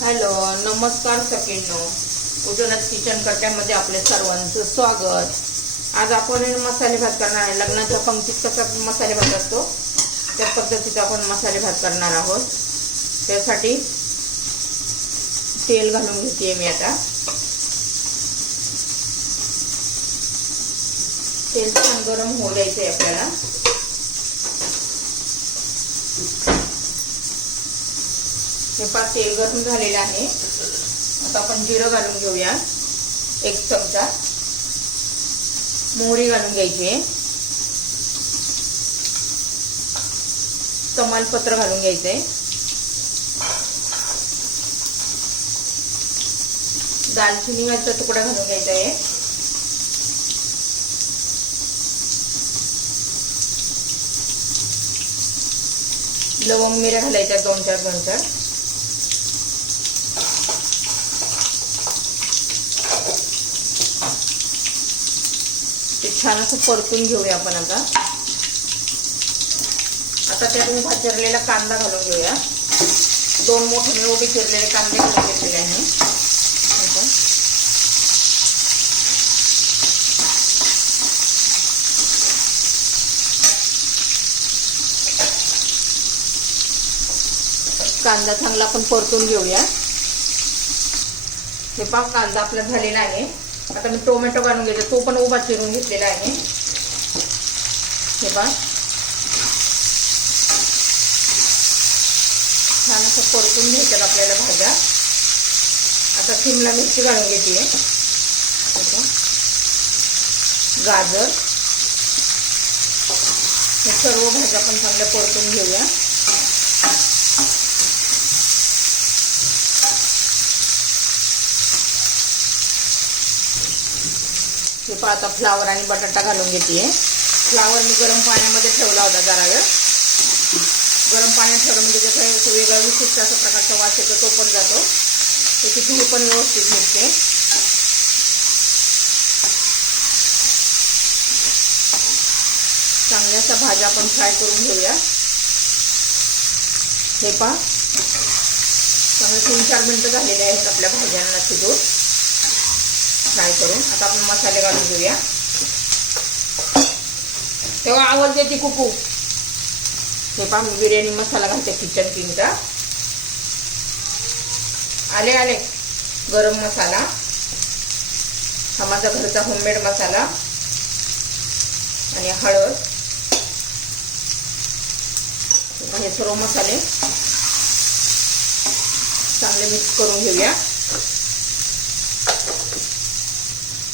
Hello नमस्कार सकिंडो उजवनाथ kitchen कट्ट्यामध्ये आपले सर्वांचं स्वागत. आज आपण मसाले भात करणार आहे. लग्नाच्या पंक्तीत कसा मसाले भात असतो त्या पद्धतीचा आपण मसाले भात करणार आहोत. त्यासाठी तेल घालून घेते मी आता. तेल छान गरम होऊ द्यायचं आहे आपल्याला. हे पाच तेल गरम झालेलं आहे. आता आपण जिरं घालून घेऊया. एक चमचा. मोहरी घालून घ्यायची. आहे तमालपत्र घालून घ्यायचंय. दालचिनीचा तुकडा घालून घ्यायचा आहे लवंग मिऱ्या घालायच्या दोन चार दोन चार ते छान असं परतून घेऊया आपण आता. आता त्यात उभा चिरलेला कांदा घालून घेऊया. दोन मोठे मी उभे चिरलेले कांदे घालून घेतलेले आहे. कांदा चांगला आपण परतून घेऊया. हे पहा कांदा आपला झालेला आहे. आता मी टोमॅटो घालून घेते. तो पण उभा चिरून घेतलेला आहे. हे पहा छान असं परतून घ्यायच्यात आपल्याला भाज्या. आता शिमला मिरची घालून घेते गाजर. हे सर्व भाज्या पण चांगल्या परतून घेऊया. म्हणजे हे आता फ्लावर आणि बटाटा घालून घेते फ्लावर मी गरम पाण्यामध्ये ठेवला होता जरा वेळ. गरम पाण्यात ठेवलं म्हणजे त्याचा वेगळा विशिष्ट असा प्रकारचा वास येतो तो पण जातो. त्याची धूळ पण व्यवस्थित निघते. चांगल्याशा भाज्या आपण फ्राय करून घेऊया. हे पहा. चांगले तीन चार मिनटं झालेले आहेत आपल्या भाज्यांना शिजून. फ्राय करून आता आपण मसाले घालून घेऊया. तेव्हा आवाज येते कुकू. हे पाहून बिर्याणी मसाला घालते किचन किंगचा आले आले. गरम मसाला. हा माझा घरचा होममेड मसाला. आणि हळद. हे सर्व मसाले चांगले मिक्स करून घेऊया.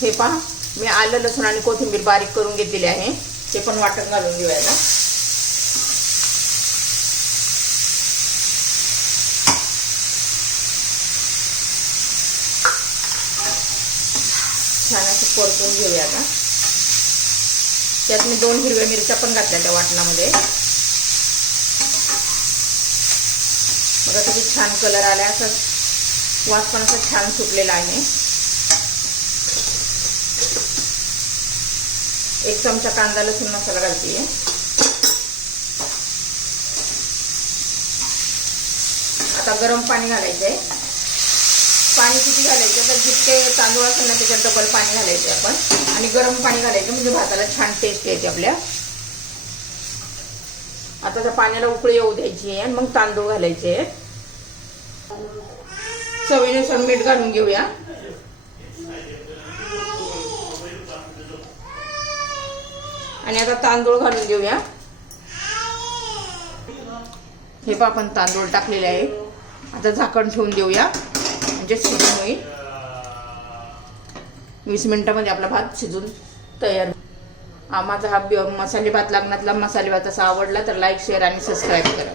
हे पहा मी आलं लसूण आणि कोथिंबीर बारीक करून घेतलेले आहे. ते पण वाटण घालून घेऊयाला छान असं परतून घेऊया आता त्यात मी दोन हिरव्या मिरच्या पण घातल्या त्या वाटणामध्ये. बघा किती छान कलर आला असं वास पण असा छान सुटलेला आहे. एक चमचा कांदा लसूण मसाला घालते आता गरम पाणी घालायचं आहे पाणी किती घालायचं? तर जितके तांदूळ असेल ना त्याच्यात डबल पाणी घालायचं आपण. आणि गरम पाणी घालायचं म्हणजे भाताला छान टेस्ट यायची आपल्या. आता त्या पाण्याला उकळी येऊ द्यायची आहे आणि मग तांदूळ घालायचे आहेत. चवीनुसार मीठ घालून घेऊया. आणि आता तांदूळ घालून देऊया हे पण आपण तांदूळ टाकलेले आहे. आता झाकण ठेवून देऊया. म्हणजे शिजून होईल. वीस मिनिटामध्ये आपला भात शिजून तयार माझा हा मसाले भात लागण्यातला मसाले भात असा आवडला तर लाईक शेअर आणि सबस्क्राईब करा.